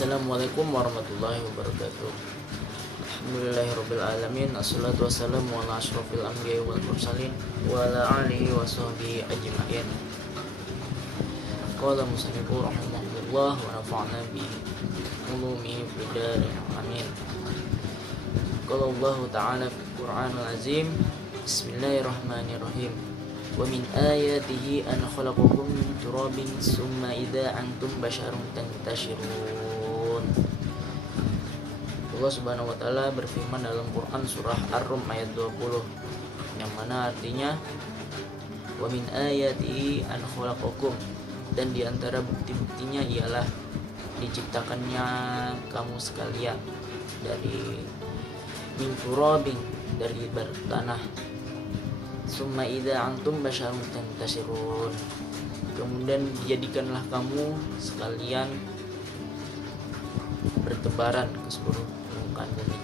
Assalamualaikum warahmatullahi wabarakatuh. Alhamdulillahirabbil alamin. Assalatu wassalamu ala asyrofil anbiya'i wal mursalin wa ala alihi wa sahbihi ajma'in. Qala musannifu rahimahullah wa nafa'na bi ulumihi fid darin amin. Qala Allah ta'ala fil Qur'anil azim. Bismillahirrahmanirrahim. Wa min ayatihi an khalaqakum min turabin summa idza antum basharun tantashirun. Allah Subhanahu wa taala berfirman dalam Quran surah Ar-Rum ayat 20, yang mana artinya wa min ayatihi an khalaqakum, dan di antara bukti-buktinya ialah diciptakannya kamu sekalian dari min turabin, dari bertanah, summa idza antum basyarun tantashirun, kemudian dijadikanlah kamu sekalian bertebaran ke seluruh permukaan bumi.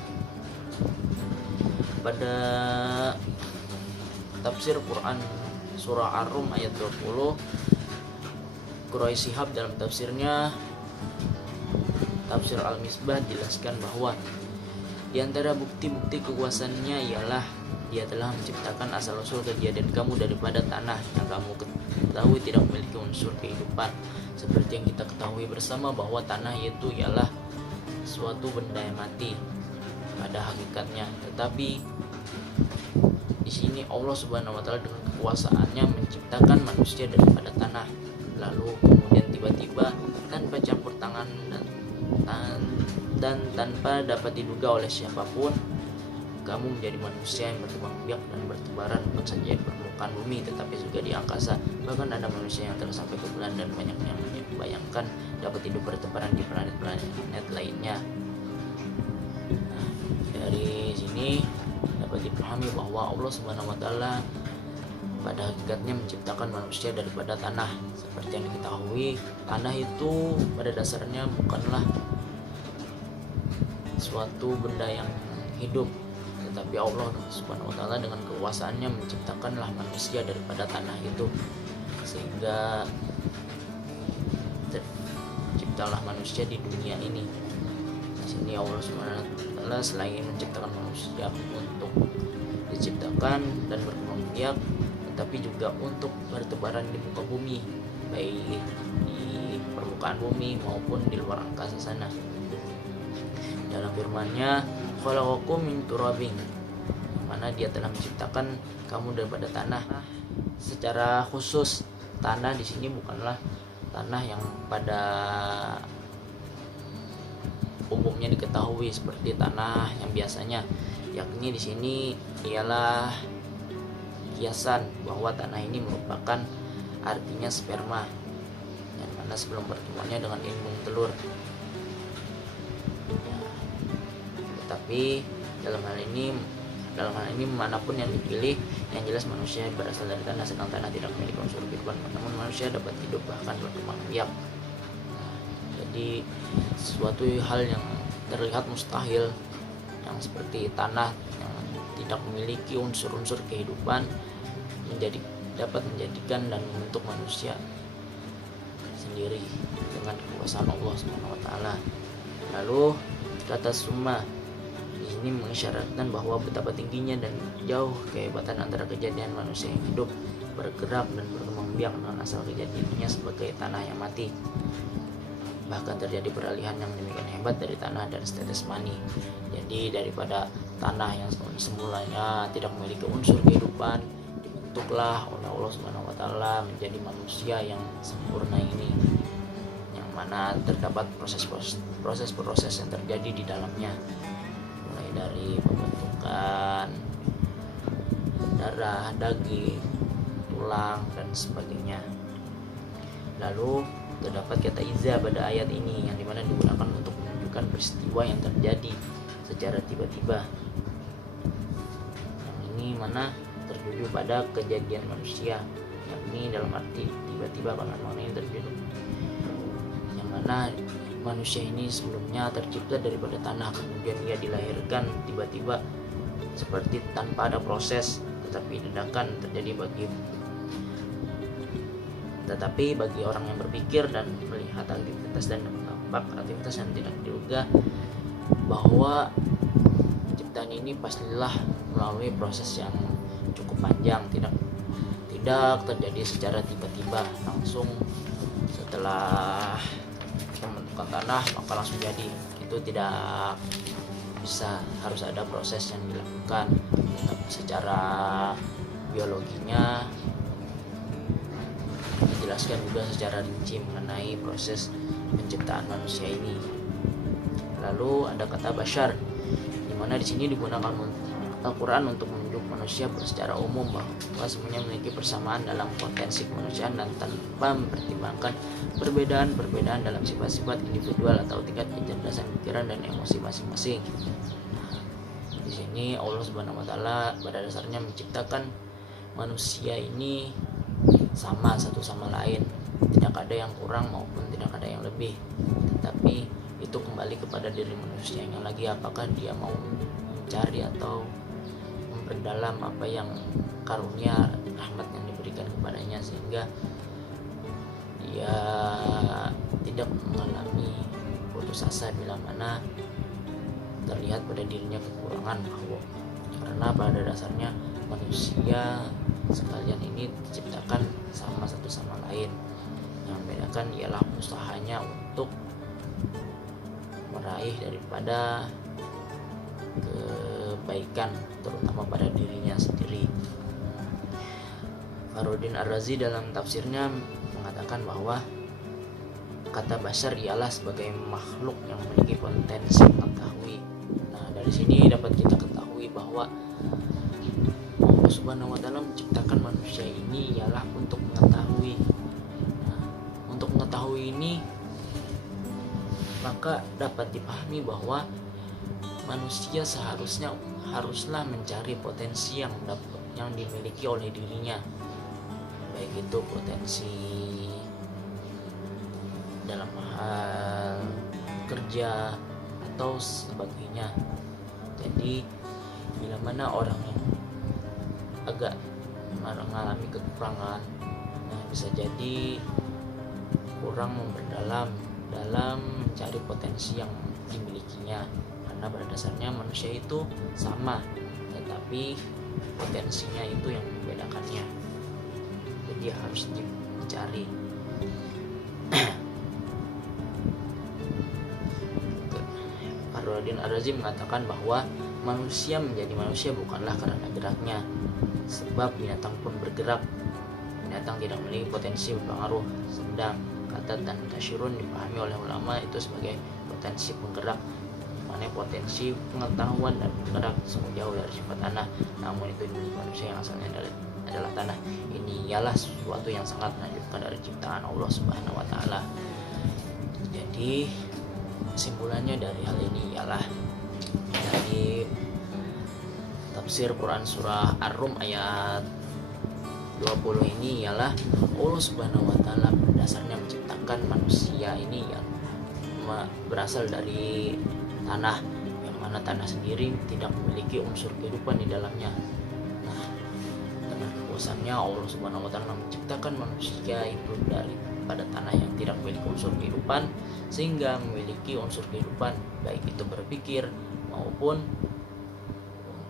Pada tafsir Quran surah Ar-Rum ayat 20, Quraisy Shihab dalam tafsirnya Tafsir Al-Misbah jelaskan bahwa di antara bukti-bukti kekuasaannya ialah Dia telah menciptakan asal-usul kejadian kamu daripada tanah yang kamu ketahui tidak memiliki unsur kehidupan. Seperti yang kita ketahui bersama bahwa tanah itu ialah suatu benda yang mati pada hakikatnya. Tetapi di sini Allah Subhanahu wa taala dengan kekuasaannya menciptakan manusia daripada tanah. Lalu kemudian tiba-tiba tanpa campur tangan dan tanpa dapat diduga oleh siapapun, kamu menjadi manusia yang berkembang biak dan bertebaran, bukan saja di permukaan bumi tetapi juga di angkasa. Bahkan ada manusia yang telah sampai ke bulan dan banyak yang membayangkan dapat hidup bertebaran di planet-planet lainnya. Nah, dari sini dapat dipahami bahwa Allah Subhanahu wa taala pada hakikatnya menciptakan manusia daripada tanah. Seperti yang diketahui, tanah itu pada dasarnya bukanlah suatu benda yang hidup, tetapi Allah Subhanahu wa taala dengan kekuasaannya menciptakanlah manusia daripada tanah itu, sehingga terciptalah manusia di dunia ini. Di sini Allah Subhanahu wa taala selain menciptakan manusia untuk diciptakan dan berkembang biak, tetapi juga untuk bertebaran di muka bumi, baik di permukaan bumi maupun di luar angkasa sana. Dalam firman-Nya, khalaqakum min turabin, mana Dia telah menciptakan kamu daripada tanah. Secara khusus, tanah di sini bukanlah tanah yang pada umumnya diketahui seperti tanah yang biasanya, yakni di sini ialah kiasan bahwa tanah ini merupakan artinya sperma, yang mana sebelum bertemuannya dengan indung telur. Tapi dalam hal ini manapun yang dipilih, yang jelas manusia berasal dari tanah, sedang tanah tidak memiliki unsur kehidupan, namun manusia dapat hidup bahkan berkembang biak. Jadi suatu hal yang terlihat mustahil, yang seperti tanah yang tidak memiliki unsur-unsur kehidupan, dapat menjadikan dan membentuk manusia sendiri dengan kekuasaan Allah Subhanahu wa taala. Lalu kata summa ini mengisyaratkan bahwa betapa tingginya dan jauh kehebatan antara kejadian manusia yang hidup, bergerak dan berkembang biak dengan asal kejadiannya sebagai tanah yang mati. Bahkan terjadi peralihan yang demikian hebat dari tanah dan status mani. Jadi daripada tanah yang semulanya tidak memiliki unsur kehidupan, dibentuklah oleh Allah Subhanahu wa taala menjadi manusia yang sempurna ini, yang mana terdapat proses-proses yang terjadi di dalamnya, mulai dari pembentukan darah, daging, tulang dan sebagainya. Lalu terdapat kata iza pada ayat ini, yang dimana digunakan untuk menunjukkan peristiwa yang terjadi secara tiba-tiba. Yang ini mana tertuju pada kejadian manusia, yakni dalam arti tiba-tiba, karena maknanya terjadi, yang mana manusia ini sebelumnya tercipta daripada tanah, kemudian ia dilahirkan tiba-tiba seperti tanpa ada proses, tetapi dadakan terjadi Tetapi bagi orang yang berpikir dan melihat aktivitas dan tampak, aktivitas yang tidak diduga, bahwa ciptaan ini pastilah melalui proses yang cukup panjang, tidak terjadi secara tiba-tiba langsung setelah pembentukan tanah maka langsung jadi. Itu tidak bisa, harus ada proses yang dilakukan secara biologinya. Dijelaskan juga secara rinci mengenai proses penciptaan manusia ini. Lalu ada kata basyar, di mana di sini digunakan Al-Quran untuk menunjuk manusia secara umum bahwa semuanya memiliki persamaan dalam potensi kemanusiaan dan tanpa mempertimbangkan perbedaan dalam sifat-sifat individual atau tingkat kecerdasan pikiran dan emosi masing-masing. Di sini Allah Subhanahu wa taala pada dasarnya menciptakan manusia ini sama satu sama lain, tidak ada yang kurang maupun tidak ada yang lebih, tetapi itu kembali kepada diri manusia yang lagi apakah dia mau mencari atau memperdalam apa yang karunia rahmat yang diberikan kepadanya, sehingga dia tidak mengalami putus asa bila mana terlihat pada dirinya kekurangan. Karena pada dasarnya manusia sekalian ini diciptakan sama satu sama lain, yang membedakan ialah usahanya untuk meraih daripada kebaikan terutama pada dirinya sendiri. Fakhruddin Ar-Razi dalam tafsirnya mengatakan bahwa kata basyar ialah sebagai makhluk yang memiliki potensi mengetahui. Nah, dari sini dapat kita ketahui bahwa Allah Subhanahu wa taala menciptakan manusia ini ialah untuk mengetahui. Nah, untuk mengetahui ini maka dapat dipahami bahwa manusia haruslah mencari potensi yang dimiliki oleh dirinya, baik itu potensi dalam hal kerja atau sebagainya. Jadi bila mana orang yang agak mengalami kekurangan, nah bisa jadi kurang memperdalam dalam mencari potensi yang dimilikinya, karena pada dasarnya manusia itu sama, tetapi potensinya itu yang membedakannya, jadi harus dicari. Fakhruddin Ar-Razi mengatakan bahwa manusia menjadi manusia bukanlah karena geraknya, sebab binatang pun bergerak. Binatang tidak memiliki potensi berpengaruh, sedang kata tantashirun dipahami oleh ulama itu sebagai potensi penggerak, mana potensi pengetahuan dan bergerak sungguh jauh dari sifat tanah, namun itu dimiliki manusia yang asalnya adalah tanah. Ini ialah sesuatu yang sangat menakjubkan dari ciptaan Allah Subhanahu wa taala. Jadi kesimpulannya dari hal ini ialah dari tafsir Quran surah Ar-Rum ayat 20 ini ialah Allah Subhanahu wa taala berdasarnya menciptakan manusia ini yang berasal dari tanah, yang mana tanah sendiri tidak memiliki unsur kehidupan di dalamnya. Nah, dengan kekuasaannya Allah Subhanahu wa taala menciptakan manusia itu pada tanah yang tidak memiliki unsur kehidupan sehingga memiliki unsur kehidupan, baik itu berpikir maupun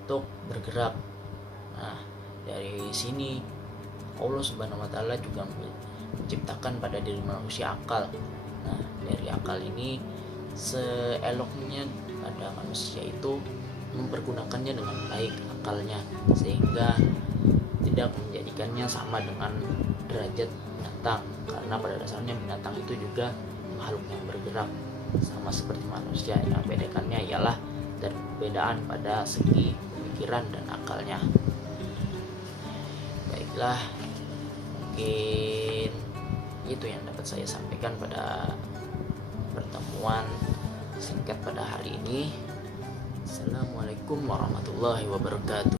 untuk bergerak. Nah, dari sini Allah Subhanahu wa taala juga menciptakan pada diri manusia akal. Nah, dari akal ini seeloknya pada manusia itu mempergunakannya dengan baik akalnya, sehingga tidak menjadikannya sama dengan derajat binatang, karena pada dasarnya binatang itu juga makhluk yang bergerak sama seperti manusia. Yang bedakannya ialah perbedaan pada segi pemikiran dan akalnya. Baiklah, mungkin itu yang dapat saya sampaikan pada pertemuan singkat pada hari ini. Assalamualaikum warahmatullahi wabarakatuh.